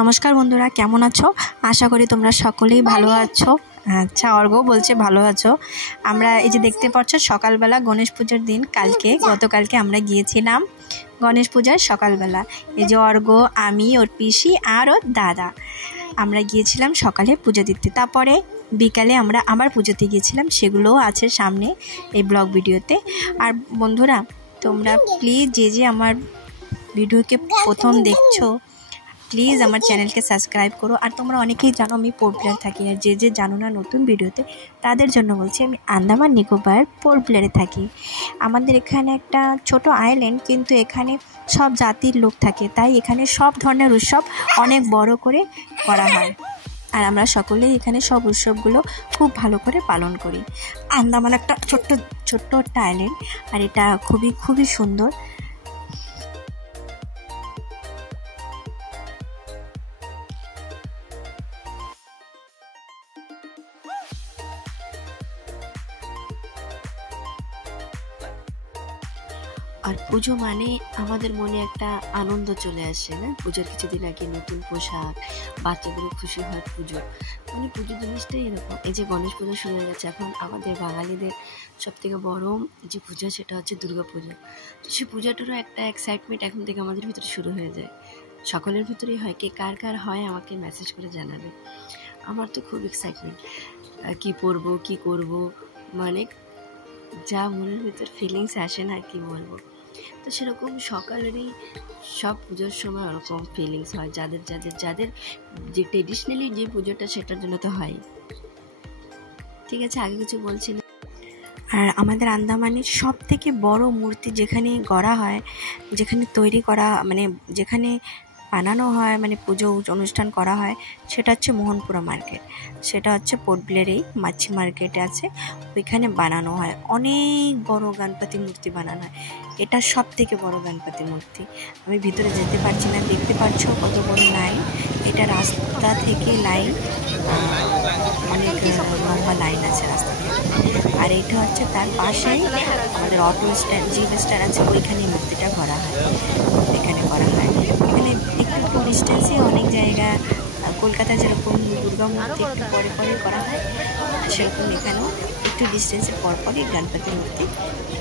নমস্কার বন্ধুরা, কেমন আছো? আশা করি তোমরা সকলেই ভালো আছো। আচ্ছা, অর্ঘ্য বলছে ভালো আছো। আমরা এই যে দেখতে পাচ্ছ সকালবেলা গণেশ পূজার দিন গতকালকে আমরা গিয়েছিলাম গণেশ পূজার সকালবেলা। এই যে অর্ঘ্য, আমি, ওর পিসি আর ওর দাদা আমরা গিয়েছিলাম সকালে পুজো দিতে। তারপরে বিকালে আমরা আবার পুজোতে গিয়েছিলাম, সেগুলোও আছে সামনে এই ব্লগ ভিডিওতে। আর বন্ধুরা, তোমরা প্লিজ যে আমার ভিডিওকে প্রথম দেখছো, প্লিজ আমার চ্যানেলকে সাবস্ক্রাইব করো। আর তোমরা অনেকেই জানো আমি পোর্ট ব্লেয়ার থাকি, আর যে জানো না নতুন ভিডিওতে তাদের জন্য বলছি, আমি আন্দামান নিকোবর পোর্ট ব্লেয়ারে থাকি। আমাদের এখানে একটা ছোট আইল্যান্ড, কিন্তু এখানে সব জাতির লোক থাকে, তাই এখানে সব ধরনের উৎসব অনেক বড় করে করা হয়। আর আমরা সকলেই এখানে সব উৎসবগুলো খুব ভালো করে পালন করি। আন্দামান একটা ছোট্ট একটা আইল্যান্ড, আর এটা খুবই সুন্দর। আর পুজো মানে আমাদের মনে একটা আনন্দ চলে আসে না? পুজোর কিছুদিন আগে নতুন পোশাক, বাচ্চাদেরও খুশি হয় পুজো। মানে পুজো জিনিসটাই এরকম। এই যে গণেশ পুজো শুরু হয়ে গেছে, এখন আমাদের বাঙালিদের সব থেকে বড় যে পুজো সেটা হচ্ছে দুর্গা পুজো। তো সেই পুজোটারও একটা এক্সাইটমেন্ট এখন থেকে আমাদের ভিতরে শুরু হয়ে যায়। সকলের ভিতরেই হয়। কে কার কার হয় আমাকে মেসেজ করে জানাবে। আমার তো খুব এক্সাইটমেন্ট, কি পরবো কি করব, মানে যা মনের ভিতর ফিলিংস আসে না, কি বলবো। তো সেরকম সকালেরই সব পুজোর সময় ওরকম ফিলিংস হয় যাদের যে ট্রেডিশনালি যে পুজোটা সেটার জন্য তো হয়। ঠিক আছে, আগে কিছু বলছি না। আর আমাদের আন্দামানের সব থেকে বড় মূর্তি যেখানে গড়া হয়, যেখানে তৈরি করা, মানে যেখানে বানানো হয়, মানে পুজো অনুষ্ঠান করা হয়, সেটা হচ্ছে মোহনপুরা মার্কেট। সেটা হচ্ছে পোর্ট ব্লেয়ারেই মাছি মার্কেটে আছে, ওইখানে বানানো হয়। অনেক বড় গণপতি মূর্তি বানানো হয়। এটা সব থেকে বড় গণপতি মূর্তি। আমি ভিতরে যেতে পারছি না, দেখতে পাচ্ছ কত বড় লাইন। এটা রাস্তা থেকে লাইন, অনেক লম্বা লাইন আছে রাস্তা থেকে। আর এইটা হচ্ছে তার পাশেই আমাদের অটো স্ট্যান্ড, জিপ স্ট্যান্ড আছে, ওইখানে মূর্তিটা করা হয়, এখানে করা হয়। এখানে একটু ডিস্টেন্সে অনেক জায়গা, কলকাতা যেরকম দুর্গা মূর্তি একটু পরে করা হয়, সেরকম এখানেও একটু ডিস্টেন্সে পরপরই গণপতি মূর্তি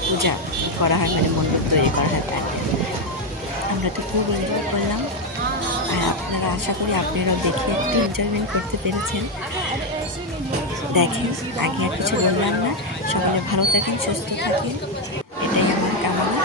পূজা করা হয়, মানে মন্দির তৈরি করা হয়। আমরা তো খুব এনজয় করলাম, আর আপনারা, আশা করি আপনারাও দেখে একটু এনজয়মেন্ট করতে পেরেছেন। দেখেন, আগে আর কিছু বললাম না। সকলে ভালো থাকেন, সুস্থ থাকেন, এটাই আমার কামনা।